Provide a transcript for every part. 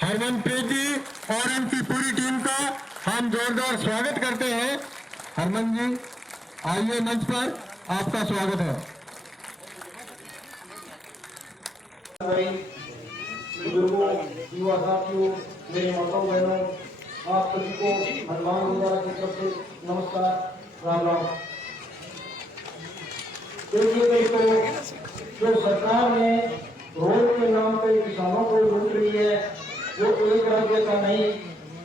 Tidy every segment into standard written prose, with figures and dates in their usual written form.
हरमनप्रीत जी और उनकी पूरी टीम का हम जोरदार स्वागत करते हैं। हरमन जी आइए मंच पर, आपका स्वागत है। बुजुर्गों, युवा साथियों, मेरे माताओं बहनों, आप सभी को हनुमान गुरुद्वारा की तरफ से नमस्कार, राम राम। देखिए दोस्तों, जो सरकार ने रोड के नाम पे किसानों को लूट रही है, वो एक राज्य का नहीं,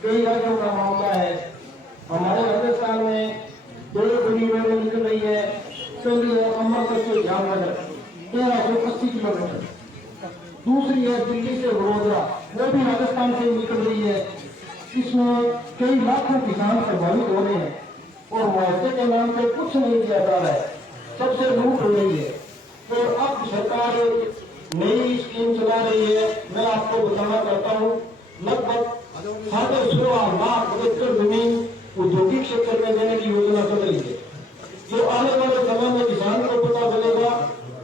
कई राज्यों का मामला है। हमारे राजस्थान में 2 बड़ी रोडें निकल रही है, चंडी और अमृतसर से जामनगर 1380 किलोमीटर। दूसरी है दिल्ली से वडोदरा, वो भी राजस्थान से निकल रही है। इसमें कई लाखों किसान प्रभावित हो रहे हैं और मुआवजे के नाम पे कुछ नहीं दिया जा रहा है, सबसे लूट हो रही है। तो अब सरकार नई स्कीम चला रही है। मैं आपको बताना चाहता हूँ, लगभग 16.5 लाख एकड़ जमीन औद्योगिक क्षेत्र में देने की योजना चल रही है। जो आने वाले समय में किसान को पता चलेगा,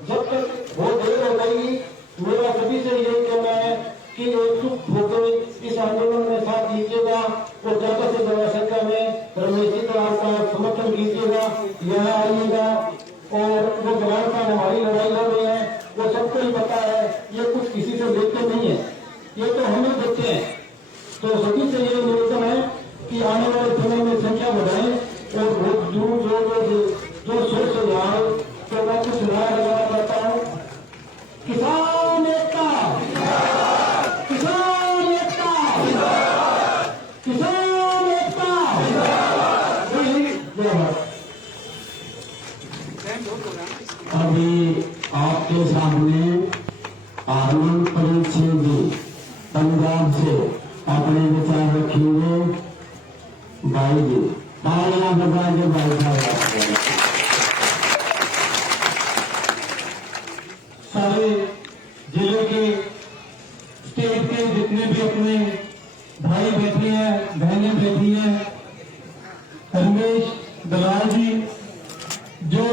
जब तक बहुत देर हो जाएगी। मेरा सभी से यही कहना है कि एकजुट होकर इस आंदोलन में साथ दीजिएगा और ज्यादा से ज्यादा संख्या में रमेश जी का समर्थन कीजिएगा, यहाँ आइएगा। और वो जवान साहब हमारी लड़ाई लड़ रहे हैं, वो सबको ही पता है, ये कुछ किसी से देखते नहीं है, ये तो हमें देखते हैं। तो सभी से ये निवेदन है कि आने वाले समय में संख्या बढ़ाएं और बहुत जो सोच से यहाँ तो मैं कुछ नया लगाना चाहता हूँ। किसान एकता, किसान एकता, किसान एकता। अभी आपके सामने हरमनप्रीत सिंह जी पंजाब से अपने विचार रखेंगे। भाई जी तालियां बजा के भाई साहब। सारे जिले के, स्टेट के जितने भी अपने भाई बैठे हैं, बहनें बैठी हैं, रमेश दलाल जी, जो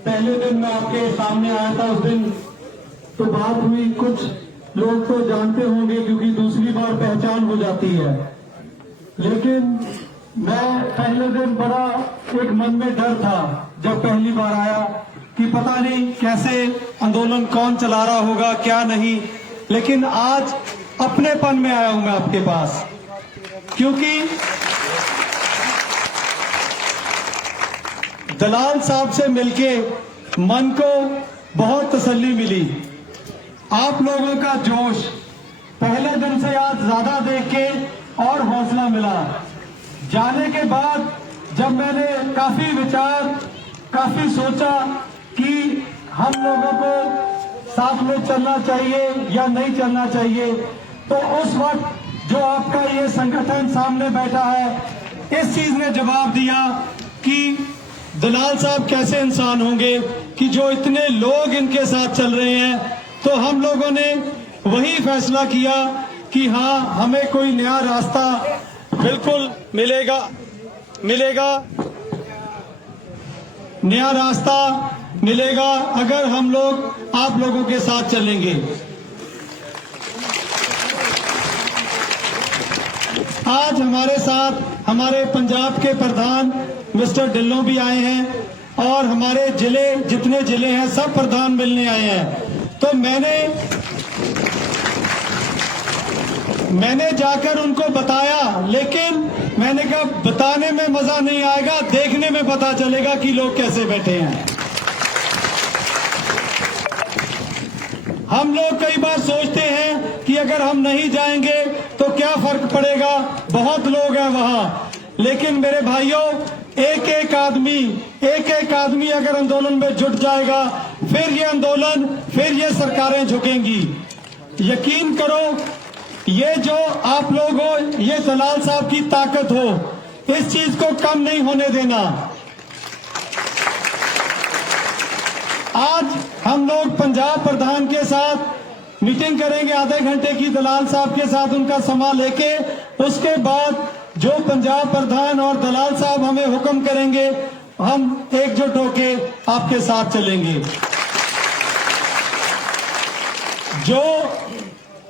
पहले दिन मैं आपके सामने आया था, उस दिन तो बात हुई, कुछ लोग तो जानते होंगे क्योंकि दूसरी बार पहचान हो जाती है। लेकिन मैं पहले दिन बड़ा एक मन में डर था जब पहली बार आया कि पता नहीं कैसे आंदोलन कौन चला रहा होगा, क्या नहीं। लेकिन आज अपनेपन में आया हूं मैं आपके पास, क्योंकि दलाल साहब से मिलके मन को बहुत तसल्ली मिली। आप लोगों का जोश पहले दिन से आज ज्यादा देख के और हौसला मिला। जाने के बाद जब मैंने काफी विचार, काफी सोचा कि हम लोगों को साथ में चलना चाहिए या नहीं चलना चाहिए, तो उस वक्त जो आपका ये संगठन सामने बैठा है, इस चीज ने जवाब दिया कि दलाल साहब कैसे इंसान होंगे कि जो इतने लोग इनके साथ चल रहे हैं। तो हम लोगों ने वही फैसला किया कि हाँ, हमें कोई नया रास्ता बिल्कुल मिलेगा, नया रास्ता मिलेगा अगर हम लोग आप लोगों के साथ चलेंगे। आज हमारे साथ हमारे पंजाब के प्रधान मिस्टर ढिल्लों भी आए हैं और हमारे जिले, जितने जिले हैं, सब प्रधान मिलने आए हैं। तो मैंने जाकर उनको बताया, लेकिन मैंने कहा बताने में मजा नहीं आएगा, देखने में पता चलेगा कि लोग कैसे बैठे हैं। हम लोग कई बार सोचते हैं कि अगर हम नहीं जाएंगे तो क्या फर्क पड़ेगा, बहुत लोग हैं वहां। लेकिन मेरे भाइयों, एक एक आदमी अगर आंदोलन में जुट जाएगा, फिर ये आंदोलन, फिर ये सरकारें झुकेंगी। यकीन करो, ये जो आप लोग हो, ये दलाल साहब की ताकत हो, इस चीज को कम नहीं होने देना। आज हम लोग पंजाब प्रधान के साथ मीटिंग करेंगे आधे घंटे की, दलाल साहब के साथ उनका समय लेके। उसके बाद जो पंजाब प्रधान और दलाल साहब हमें हुक्म करेंगे, हम एकजुट होके आपके साथ चलेंगे। जो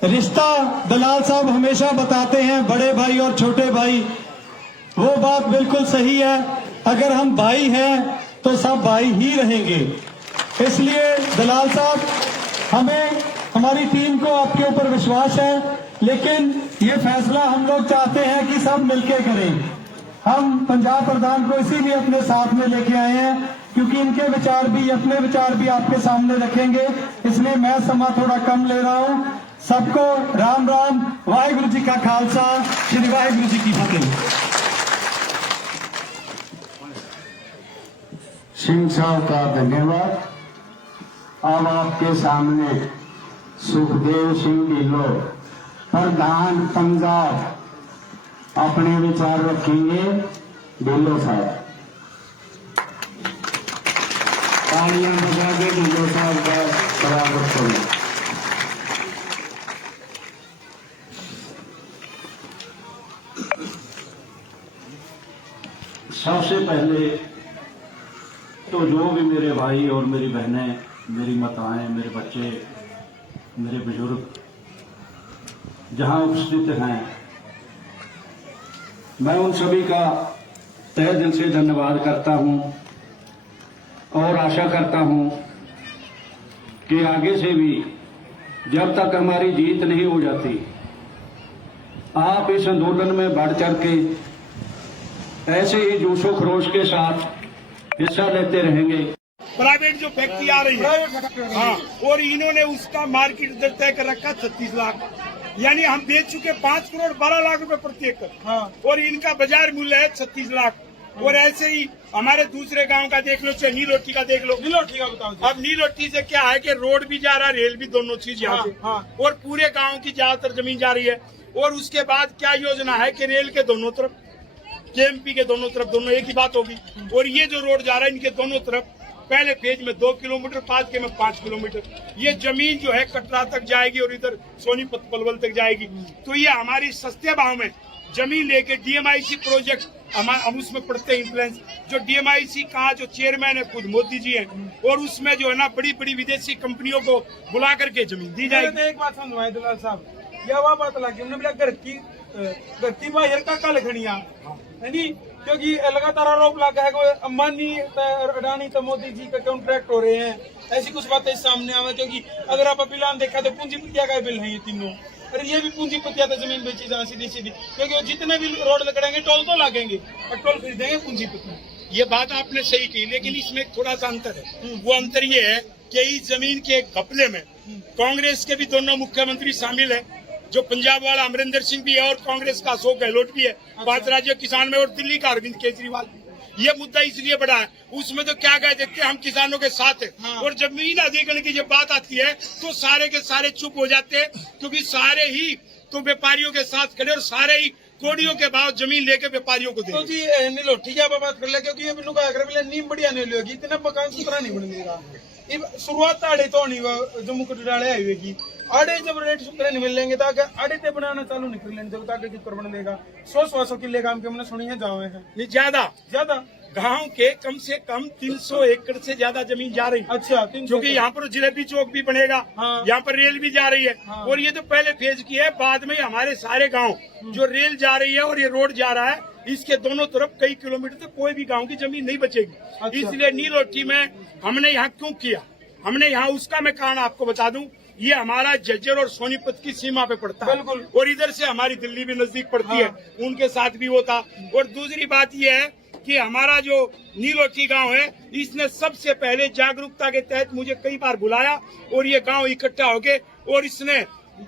रिश्ता दलाल साहब हमेशा बताते हैं बड़े भाई और छोटे भाई, वो बात बिल्कुल सही है। अगर हम भाई हैं तो सब भाई ही रहेंगे। इसलिए दलाल साहब, हमें हमारी टीम को आपके ऊपर विश्वास है, लेकिन ये फैसला हम लोग चाहते हैं कि सब मिलके करें। हम पंजाब प्रधान को इसीलिए अपने साथ में लेके आए हैं क्योंकि इनके विचार भी, अपने विचार भी आपके सामने रखेंगे। इसलिए मैं समा थोड़ा कम ले रहा हूं। सबको राम राम, वाहिगुरु जी का खालसा, श्री वाहिगुरु जी की फतेह। सिंह साहब का धन्यवाद। अब आपके सामने सुखदेव सिंह ढिल्लो, प्रधान पंजाब, अपने विचार रखेंगे। ढिल्लो साहब, तालियां बजा के ढिल्लो साहब का स्वागत करें। सबसे पहले तो जो भी मेरे भाई और मेरी बहनें, मेरी माताएं, मेरे बच्चे, मेरे बुजुर्ग जहां उपस्थित हैं, मैं उन सभी का तहे दिल से धन्यवाद करता हूं और आशा करता हूं कि आगे से भी जब तक हमारी जीत नहीं हो जाती, आप इस आंदोलन में बढ़ चढ़ के ऐसे ही जोशो खरोश के साथ हिस्सा लेते रहेंगे। प्राइवेट जो फैक्ट्री आ रही है, हाँ, और इन्होंने उसका मार्केट दर तय कर रखा 36 लाख, यानी हम बेच चुके 5 करोड़ 12 लाख रुपए प्रति एकड़, हाँ, और इनका बाजार मूल्य है 36 लाख। और ऐसे ही हमारे दूसरे गांव का देख लो, चाहे नीलोटी का देख लो। नीलोटी का बताओ। अब नीलोटी से क्या है कि रोड भी जा रहा है, रेल भी, दोनों चीज यहाँ से, हाँ, और पूरे गांव की ज्यादातर जमीन जा रही है। और उसके बाद क्या योजना है कि रेल के दोनों तरफ, केएमपी के दोनों तरफ, दोनों एक ही बात होगी। और ये जो रोड जा रहा है इनके दोनों तरफ, पहले फेज में 2 किलोमीटर, 5 के में 5 किलोमीटर, ये जमीन जो है कटरा तक जाएगी और इधर सोनीपत पलवल तक जाएगी। तो ये हमारी सस्ते भाव में जमीन लेके डीएमआईसी प्रोजेक्ट, हम उसमें पढ़ते हैं इन्फ्लुएंस, जो डीएमआईसी का जो चेयरमैन है खुद मोदी जी हैं, और उसमें जो है ना बड़ी बड़ी विदेशी कंपनियों को बुला करके जमीन दी जाएगी। एक बात समझवाए दलाल साहब, यह वह बात लगी हमने बोला घर की बाहर का कल खड़िया है नी, क्योंकि लगातार आरोप लगा है कि अंबानी, अडानी तो मोदी जी का कॉन्ट्रैक्ट हो रहे हैं, ऐसी कुछ बातें सामने आवे। क्योंकि अगर आप बिलान देखा तो पूंजीपतिया का बिल है ये तीनों, और ये भी पूंजीपतिया तो जमीन बेची जा सीधी सीधी, क्योंकि जितने भी रोड लगेंगे टोल तो लगेंगे और टोल खरीदेंगे पूंजीपति। ये बात आपने सही की, लेकिन इसमें थोड़ा सा अंतर है। वो अंतर ये है कि इस जमीन के घपले में कांग्रेस के भी दोनों मुख्यमंत्री शामिल है, जो पंजाब वाला अमरिंदर सिंह भी है और कांग्रेस का अशोक गहलोत भी है, 5 राज्य किसान में, और दिल्ली का अरविंद केजरीवाल भी। ये मुद्दा इसलिए बड़ा है, उसमें तो क्या कह देते हैं हम किसानों के साथ है, हाँ। और जमीन अधिग्रहण की जब बात आती है तो सारे के सारे चुप हो जाते हैं, क्योंकि सारे ही तो व्यापारियों के साथ खड़े और सारे ही कोड़ियों के भाव जमीन लेके व्यापारियों को दे। तो जी नीलो ठीक है, बात कर ले, क्योंकि ये बिल्कुल अगर नीम बढ़िया नहीं होगी, इतना मकान सुथरा नहीं बनेगा। शुरुआत आड़े तो नहीं जम्मू कटराड़े आई हुई, आड़े जब रेट सुथरे नहीं मिलेंगे तो आड़े ते बनाना चालू नहीं कर लेंगे, जब आगे कितना बन लेगा। 100 किले काम के हमने सुनी है जावे हैं, ज्यादा गांव के कम से कम 300 एकड़ से ज्यादा जमीन जा रही है। अच्छा, क्योंकि यहाँ पर जिलेबी चौक भी बनेगा, हाँ। यहाँ पर रेल भी जा रही है, हाँ। और ये तो पहले फेज की है, बाद में हमारे सारे गांव जो रेल जा रही है और ये रोड जा रहा है, इसके दोनों तरफ कई किलोमीटर तक कोई भी गांव की जमीन नहीं बचेगी। अच्छा। इसलिए नीलोटी में हमने यहाँ क्यों किया, हमने यहाँ उसका मैं कारण आपको बता दूं, ये हमारा झज्जर और सोनीपत की सीमा पे पड़ता है, बिल्कुल, और इधर से हमारी दिल्ली भी नजदीक पड़ती, हाँ। है, उनके साथ भी वो था। और दूसरी बात ये है कि हमारा जो नीलोटी गांव है, इसने सबसे पहले जागरूकता के तहत मुझे कई बार बुलाया और ये गांव इकट्ठा हो गए, और इसने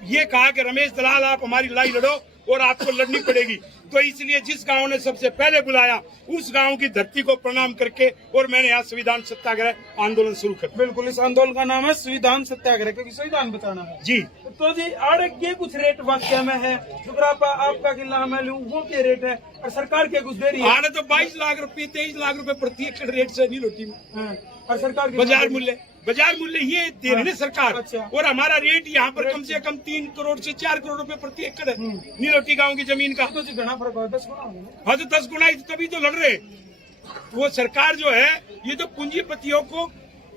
ये कहा कि रमेश दलाल आप हमारी लड़ाई लड़ो और आपको लड़नी पड़ेगी। तो इसलिए जिस गांव ने सबसे पहले बुलाया उस गांव की धरती को प्रणाम करके और मैंने यहाँ संविधान सत्याग्रह आंदोलन शुरू कर। बिल्कुल, इस आंदोलन का नाम है संविधान सत्याग्रह, क्योंकि संविधान बचाना है जी। तो जी आड़े के कुछ रेट वाक्य में है, आपका किला में लूँ वो के रेट है, और सरकार के कुछ दे रही है। आड़े तो 22 लाख रुपए 23 लाख रुपए प्रति एकड़ रेट से नीलोटी में, और सरकार बाजार मूल्य ये दे रही है सरकार। अच्छा। और हमारा रेट यहाँ पर कम से कम 3 करोड़ से 4 करोड़ रुपए प्रति एकड़ है नीलोटी गांव की जमीन का। तो घना फर्क है, 10 गुना। हाँ, तो 10 गुना तभी तो लड़ रहे। वो सरकार जो है ये तो पूंजीपतियों को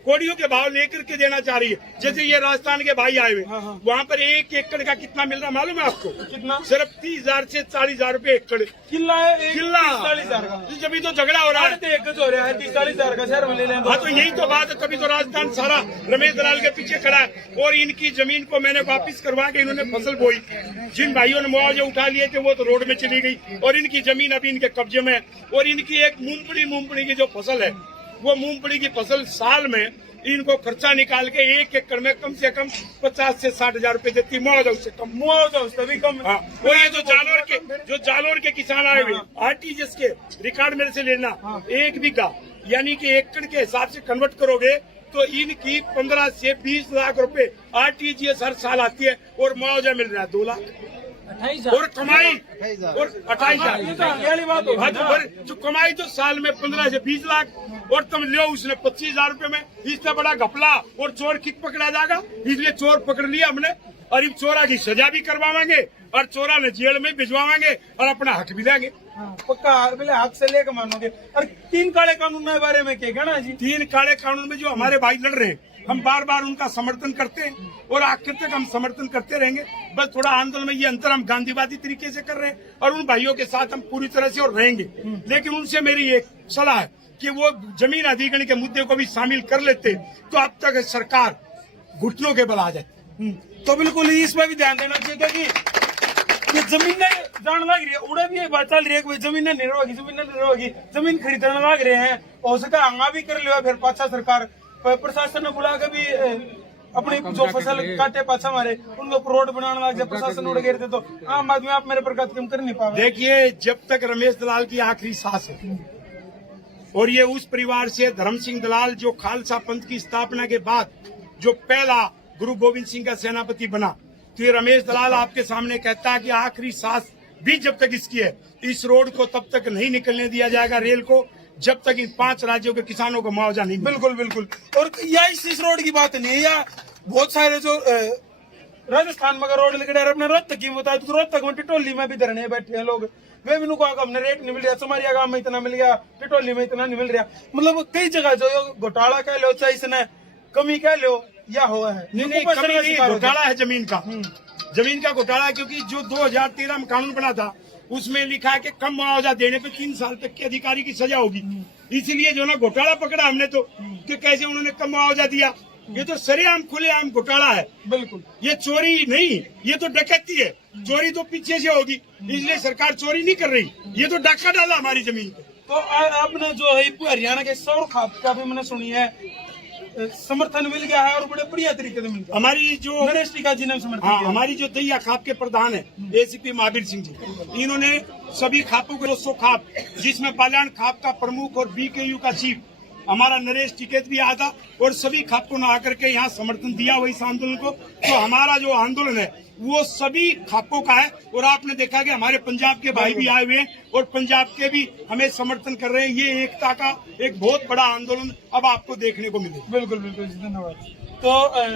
कोड़ियों के भाव लेकर के देना चाह रही है। जैसे ये राजस्थान के भाई आए हुए, वहाँ पर 1 एकड़ का कितना मिल रहा मालूम है आपको? कितना? सिर्फ 30,000 से 40,000 रूपए एकड़ किला है, किला। 40,000 का। जब तो झगड़ा हो रहा है, एक हो रहा है 30-40,000 का शहर में ले लें। हाँ तो यही तो बात है। तभी तो राजस्थान सारा रमेश दलाल के पीछे खड़ा है। और इनकी जमीन को मैंने वापिस करवा के इन्होंने फसल बोई। जिन भाइयों ने मुआवजे उठा लिए थे वो तो रोड में चली गई और इनकी जमीन अभी इनके कब्जे में है। और इनकी एक मूंगफली की जो फसल है, वो मूंगफली की फसल साल में इनको खर्चा निकाल के 1 एकड़ में कम से कम 50 से 60,000 रूपये देती मुआवजा, उससे कम मुआवजा उससे भी कम। हाँ, वो ये जो जालोर के किसान आए हुए आरटीजीएस के रिकॉर्ड मेरे से लेना, 1 बीघा यानी कि एकड़ के हिसाब से कन्वर्ट करोगे तो इनकी 15 से 20 लाख रुपए आरटीजीएस हर साल आती है और मुआवजा मिल रहा है 2 लाख। और कमाई और 28,000 जो कमाई तो साल में 15 से 20 लाख और तुम लो उसने 25,000 रूपये में। इससे बड़ा घपला और चोर किक पकड़ा जाएगा, इसलिए चोर पकड़ लिया हमने और इन चोरा की सजा भी करवाएंगे और चोरा ने जेल में भिजवाएंगे और अपना हक भी लेंगे। पक्का पहले हाथ से लेकर मानोगे। और 3 काले कानून के बारे में क्या कहना जी? 3 काले कानून में जो हमारे भाई लड़ रहे हैं, हम बार बार उनका समर्थन करते हैं और आखिर तक हम समर्थन करते रहेंगे। बस थोड़ा आंदोलन में ये अंतर हम गांधीवादी तरीके से कर रहे हैं और उन भाइयों के साथ हम पूरी तरह से और रहेंगे। लेकिन उनसे मेरी एक सलाह है कि वो जमीन अधिग्रहण के मुद्दे को भी शामिल कर लेते तो अब तक सरकार घुटनों के बल आ जाती। तो बिल्कुल इसमें भी ध्यान देना चाहिए क्योंकि ये जमीन जान लग रही है, उड़े भी ये बात चल रही है कि जमीन नहीं होगी, जमीन नहीं होगी, जमीन खरीदने लग रहे हैं। हो सका हंगा भी कर लिया, फिर पाछा सरकार प्रशासन ने बुला के भी अपनी जो फसल काटे पाछा मारे उनको रोड बनाने लग जाए, प्रशासन उड़ गए थे। तो आम आदमी आप मेरे पर कदम कर नहीं पाओगे। देखिए, जब तक रमेश दलाल की आखिरी सांस है और ये उस परिवार से धर्म सिंह दलाल जो खालसा पंथ की स्थापना के बाद जो पहला गुरु गोविंद सिंह का सेनापति बना, तो ये रमेश दलाल आपके सामने कहता है कि आखिरी सांस भी जब तक इसकी है, इस रोड को तब तक नहीं निकलने दिया जाएगा, रेल को, जब तक इन 5 राज्यों के किसानों को मुआवजा नहीं। बिल्कुल बिल्कुल। और या इस रोड की बात नहीं है, या बहुत सारे जो राजस्थान में रोड लिख रहे अपने रोहतक की बता तो रोहतक में टिटोली में भी धरने बैठे हैं लोग, वे भी को हमने रेट नहीं मिल रहा, चमारिया गांव में इतना मिल गया, टिटोली में इतना नहीं मिल रहा। मतलब कई जगह जो घोटाला कह लो, चाहे इसने कमी कह लो या हुआ है। नहीं, घोटाला है जमीन का, जमीन का घोटाला है। क्योंकि जो 2013 में कानून बना था उसमें लिखा है कि कम मुआवजा देने पे 3 साल तक के अधिकारी की सजा होगी। इसीलिए जो ना घोटाला पकड़ा हमने तो कि कैसे उन्होंने कम मुआवजा दिया। ये तो सरेआम खुलेआम घोटाला है। बिल्कुल, ये चोरी नहीं, ये तो डकैती है। चोरी तो पीछे से होगी, इसलिए सरकार चोरी नहीं कर रही, ये तो डाका डाला हमारी जमीन पे। तो आपने जो है हरियाणा के सौर खाप का भी मैंने सुनी है समर्थन मिल गया है और बड़े बढ़िया तरीके से मिल गया। हमारी जो नरेश टीका जी ने समर्थन किया। हमारी जो दहिया खाप के प्रधान है एसीपी महावीर सिंह जी, इन्होंने सभी खापों के 200 खाप, जिसमें पाल्याण खाप का प्रमुख और बीकेयू का चीफ हमारा नरेश टिकैत भी आया था और सभी खापों ने आकर के यहाँ समर्थन दिया हुआ इस आंदोलन को। तो हमारा जो आंदोलन है वो सभी खापों का है और आपने देखा कि हमारे पंजाब के भाई भी आए हुए हैं और पंजाब के भी हमें समर्थन कर रहे हैं। ये एकता का एक बहुत बड़ा आंदोलन अब आपको देखने को मिलेगा। बिल्कुल बिल्कुल, धन्यवाद। तो